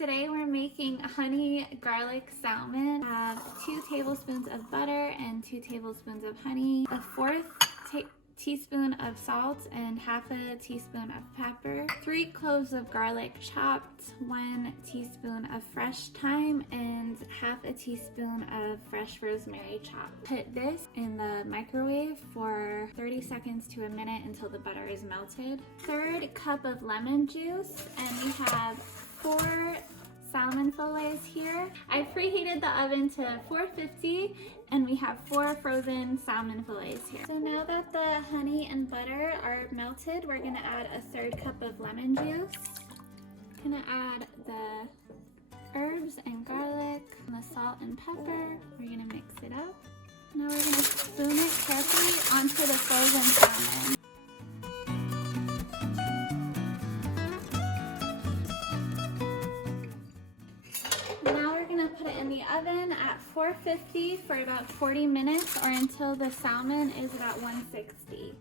today we're making honey garlic salmon. I have 2 tablespoons of butter and 2 tablespoons of honey, a 1/4 teaspoon of salt and 1/2 teaspoon of pepper, 3 cloves of garlic chopped, 1 teaspoon of fresh thyme, and 1/2 teaspoon of fresh rosemary chopped. Put this in the microwave for 30 seconds to a minute until the butter is melted. 1/3 cup of lemon juice, and we have 4 salmon fillets here. I preheated the oven to 450 and we have 4 frozen salmon fillets here. So now that the honey and butter are melted, we're gonna add a 1/3 cup of lemon juice. Gonna add the herbs and garlic and the salt and pepper. We're gonna mix it up. Now we're gonna spoon it carefully onto the frozen salmon. Put it in the oven at 450 for about 40 minutes or until the salmon is about 160.